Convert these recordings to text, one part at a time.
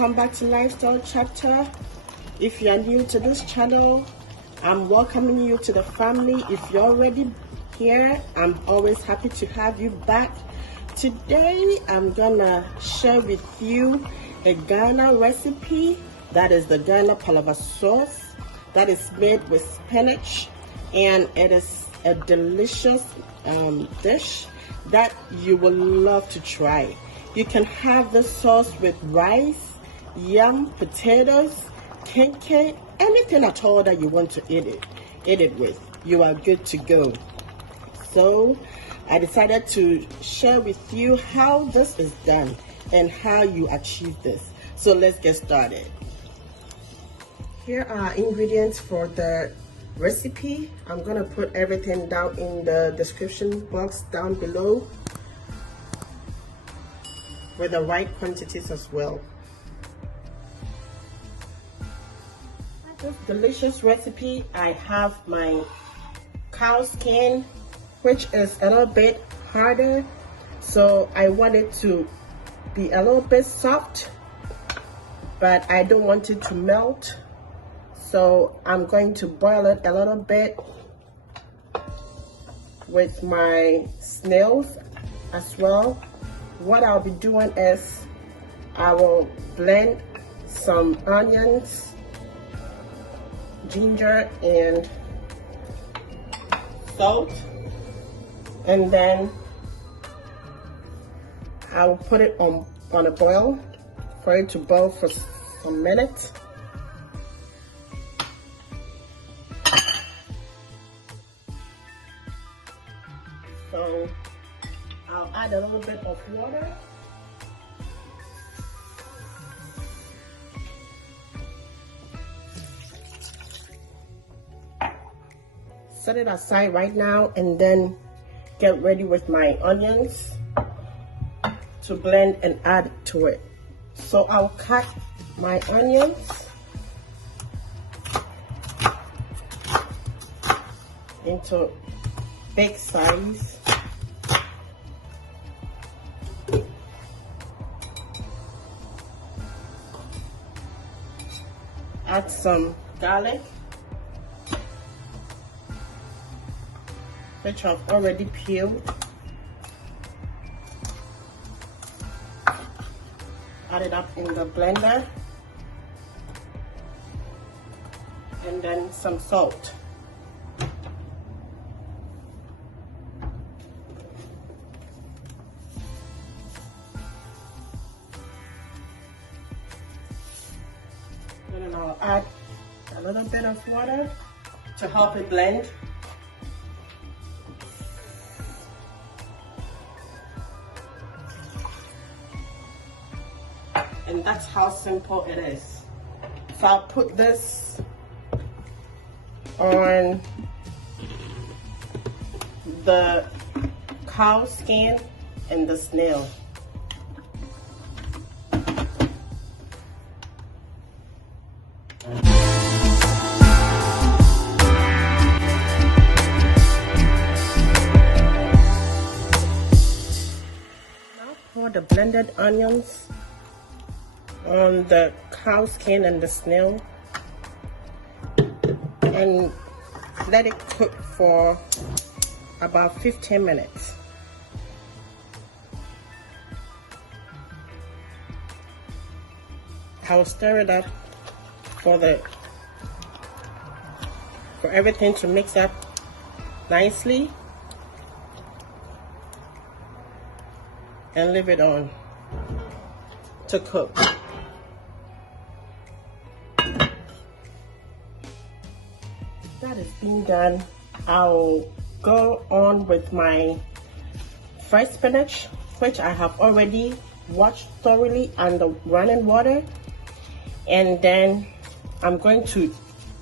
welcome back to Lifestyle Chapter. If you are new to this channel, I'm welcoming you to the family. If you're already here, I'm always happy to have you back. Today I'm gonna share with you a Ghana recipe, that is the Ghana Palava sauce that is made with spinach, and it is a delicious dish that you will love to try. You can have this sauce with rice, yam, potatoes, kenke, anything at all that you want to eat it with. You are good to go. So I decided to share with you how this is done and how you achieve this. So let's get started. Here are ingredients for the recipe. I'm gonna put everything down in the description box down below with the right quantities as well. This delicious recipe, I have my cow skin, which is a little bit harder, so I want it to be a little bit soft, but I don't want it to melt. So I'm going to boil it a little bit with my snails as well. What I'll be doing is I will blend some onions, ginger, and salt, and then I will put it on a boil for it to boil for some minutes. So I'll add a little bit of water. Set it aside right now and then get ready with my onions to blend and add to it. So I'll cut my onions into big size. Add some garlic, which I've already peeled. Add it up in the blender, and then some salt. And then I'll add a little bit of water to help it blend. And that's how simple it is. So I'll put this on the cow skin and the snail. Now pour the blended onions on the cow skin and the snail and let it cook for about 15 minutes. I will stir it up for everything to mix up nicely and leave it on to cook. That is being done, I'll go on with my fresh spinach, which I have already washed thoroughly under running water, and then I'm going to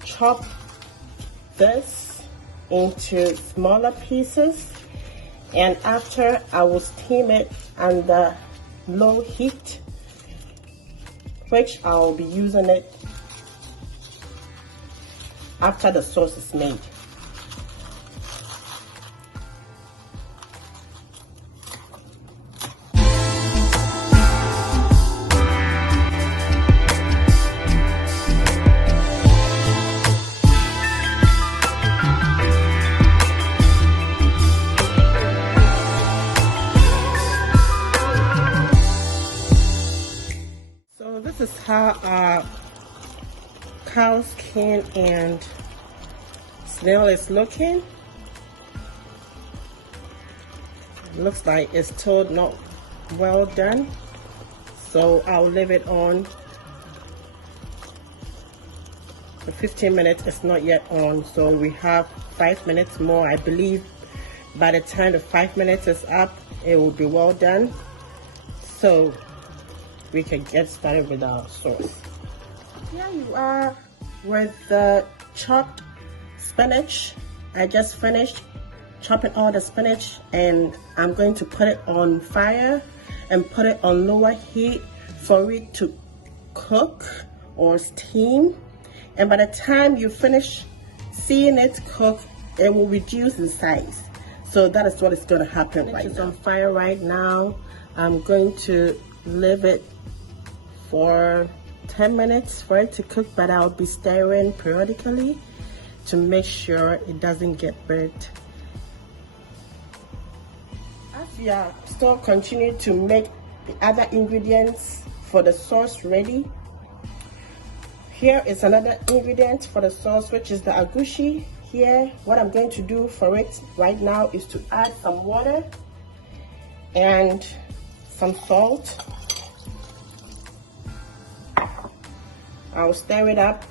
chop this into smaller pieces, and after I will steam it under low heat, which I'll be using it after the sauce is made. how our cow skin and snail is looking. Looks like it's still not well done, so I'll leave it on for 15 minutes. It's not yet on, so we have 5 minutes more. I believe by the time the 5 minutes is up, it will be well done, so we can get started with our sauce. Here you are with the chopped spinach. I just finished chopping all the spinach, and I'm going to put it on fire and put it on lower heat for it to cook or steam. And by the time you finish seeing it cook, it will reduce in size. So that is what is going to happen right now. It's on fire right now. I'm going to leave it for 10 minutes for it to cook, but I'll be stirring periodically to make sure it doesn't get burnt. As we are still continuing to make the other ingredients for the sauce ready, here is another ingredient for the sauce, which is the Agushie. Here, what I'm going to do for it right now is to add some water and some salt. I'll stir it up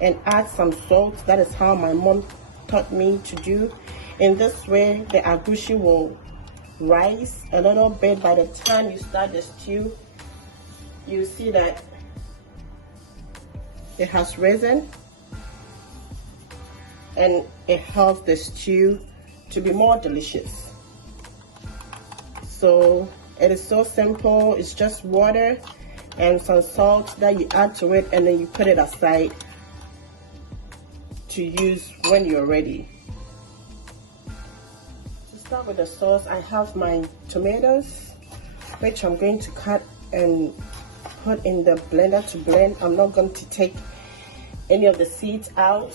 and add some salt. That is how my mom taught me to do. In this way, the Agushie will rise a little bit. By the time you start the stew, you see that it has risen, and it helps the stew to be more delicious. So it is so simple. It's just water and some salt that you add to it, and then you put it aside to use when you're ready. To start with the sauce, I have my tomatoes, which I'm going to cut and put in the blender to blend. I'm not going to take any of the seeds out.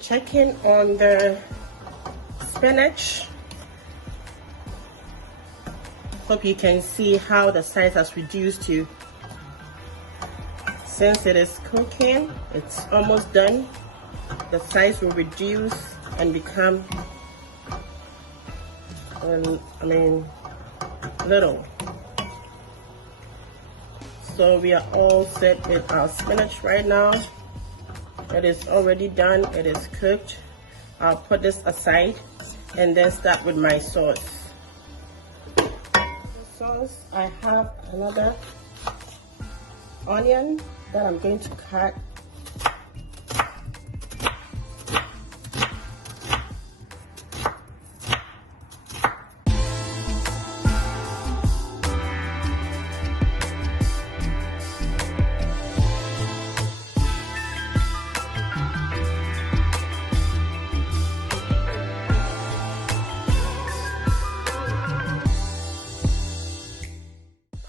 Checking on the spinach. Hope you can see how the size has reduced to. Since it is cooking, it's almost done. The size will reduce and become, little. So we are all set with our spinach right now. It is already done. It is cooked. I'll put this aside and then start with my sauce. The sauce, I have another onion that I'm going to cut.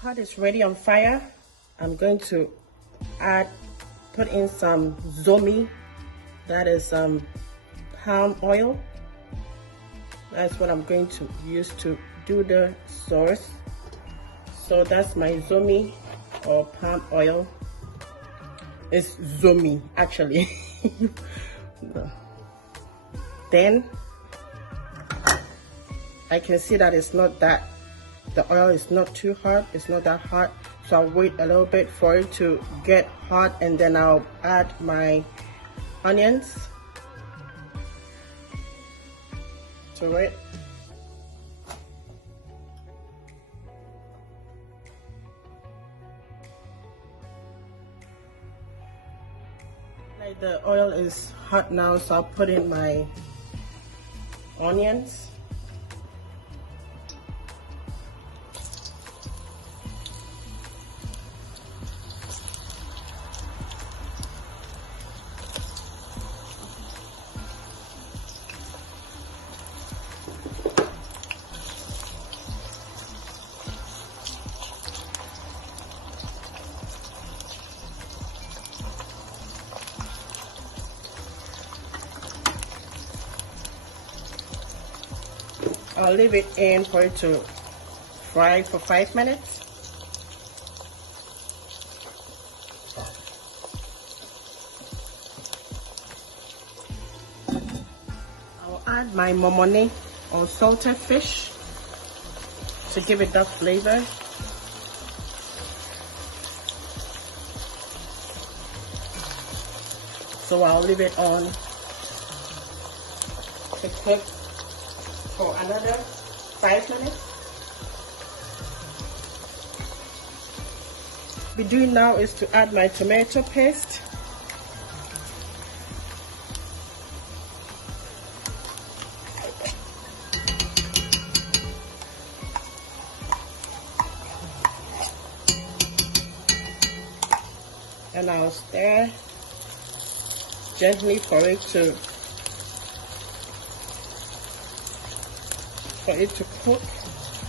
Pot is ready on fire. I'm going to put in some zomie. That is palm oil. That's what I'm going to use to do the sauce. So that's my zomie or palm oil. It's zomie actually. Then I can see that it's not that, the oil is not too hot, it's not that hot, so I'll wait a little bit for it to get hot, and then I'll add my onions to it. The oil is hot now, so I'll put in my onions. I'll leave it in for it to fry for 5 minutes. I'll add my momone or salted fish to give it that flavor. So I'll leave it on to cook for another 5 minutes. What we're doing now is to add my tomato paste. And I'll stir gently for it to cook,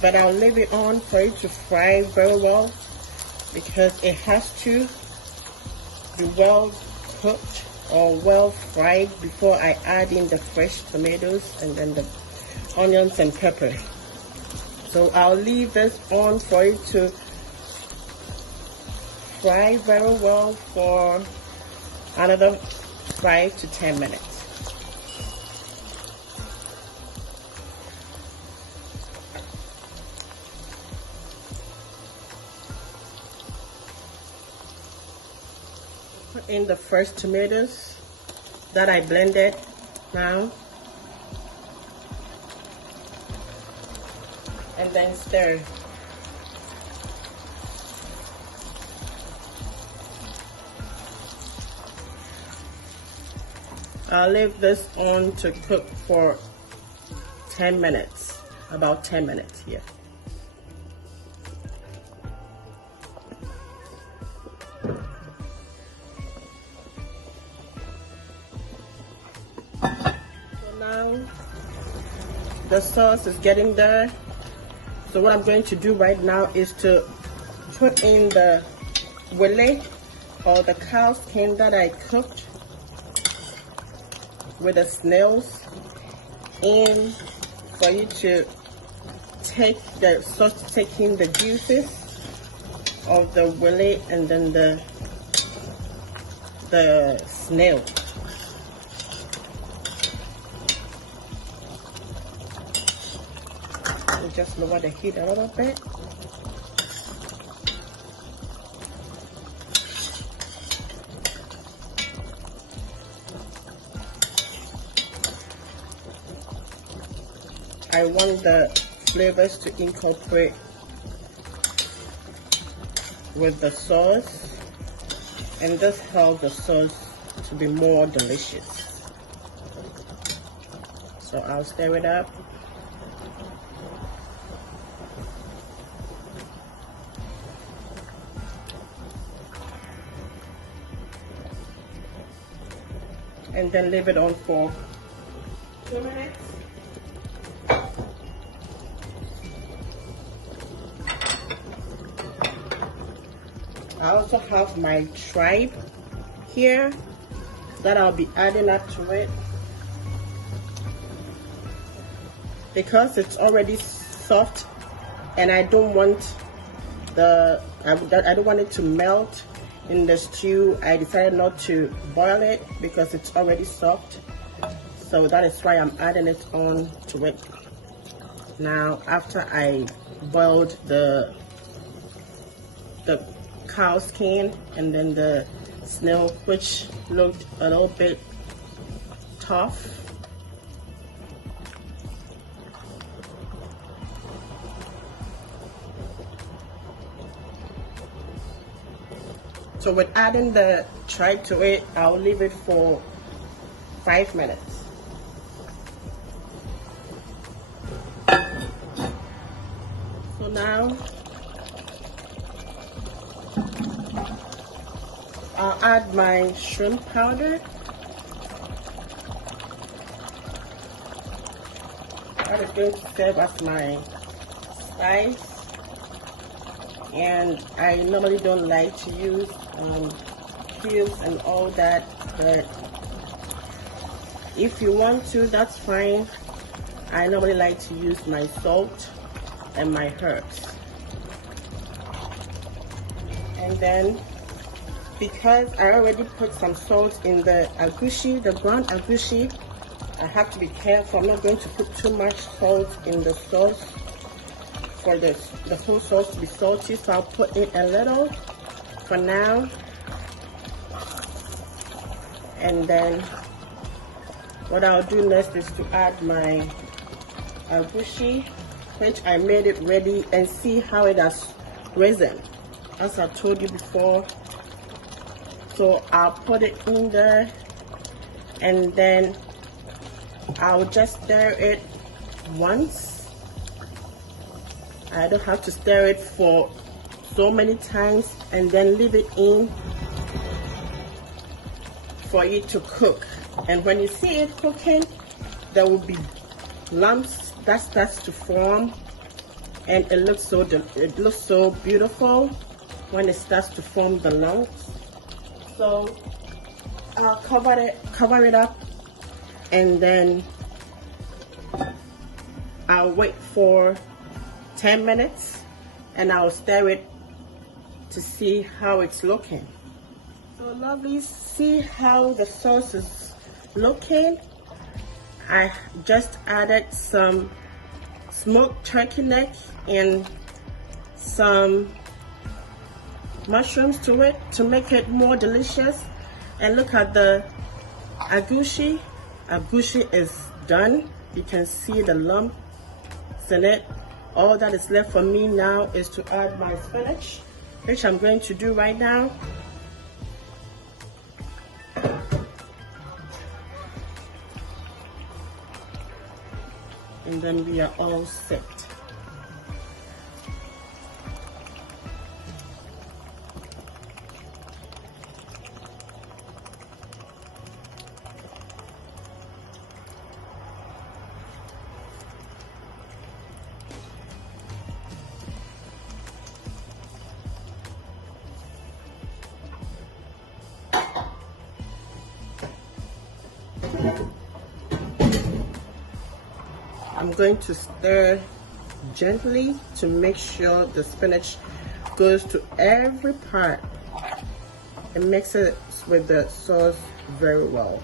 but I'll leave it on for it to fry very well because it has to be well cooked or well fried before I add in the fresh tomatoes and then the onions and pepper. So I'll leave this on for it to fry very well for another 5 to 10 minutes. Put in the fresh tomatoes that I blended now, and then stir. I'll leave this on to cook for 10 minutes, about 10 minutes here. So now the sauce is getting there. So what I'm going to do right now is to put in the Wale or the cow skin that I cooked with the snails in for you to take the sauce, taking the juices of the Wale and then the snail. And just lower the heat a little bit. I want the flavors to incorporate with the sauce, and this helps the sauce to be more delicious. So I'll stir it up. And then leave it on for 2 minutes. I also have my tripe here that I'll be adding up to it because it's already soft, and I don't want I don't want it to melt in the stew. I decided not to boil it because it's already soft, so that is why I'm adding it on to it now after I boiled the cow skin and then the snail, which looked a little bit tough. So with adding the tripe to it, I'll leave it for 5 minutes. So now I'll add my shrimp powder. That is going to serve as my spice, and I normally don't like to use cubes and all that, but if you want to, that's fine. I normally like to use my salt and my herbs. And then, because I already put some salt in the agushie, the ground agushie, I have to be careful. I'm not going to put too much salt in the sauce for the whole sauce to be salty, so I'll put in a little for now. And then what I'll do next is to add my agushie, which I made it ready, and see how it has risen, as I told you before. So I'll put it in there, and then I'll just stir it once. I don't have to stir it for so many times, and then leave it in for it to cook. And when you see it cooking, there will be lumps that starts to form, and it looks so beautiful when it starts to form the lumps. So I'll cover it up, and then I'll wait for 10 minutes, and I'll stir it to see how it's looking. So lovely, see how the sauce is looking. I just added some smoked turkey neck and some mushrooms to it to make it more delicious. And look at the agushie. Agushie is done. You can see the lumps in it. All that is left for me now is to add my spinach, which I'm going to do right now. And then we are all set. I'm going to stir gently to make sure the spinach goes to every part and mix it with the sauce very well.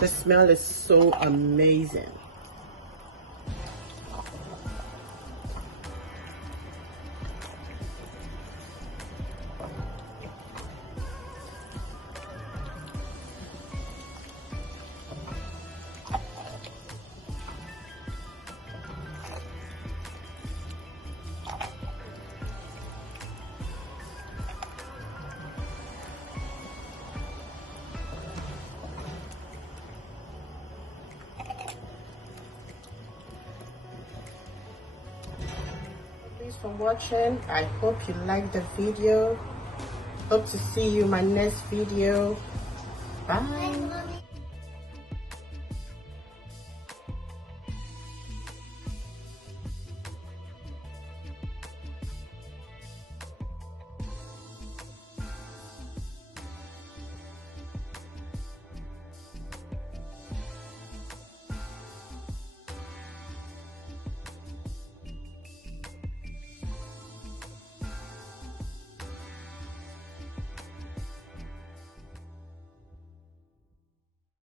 The smell is so amazing. Thanks for watching. I hope you liked the video. Hope to see you in my next video. Bye.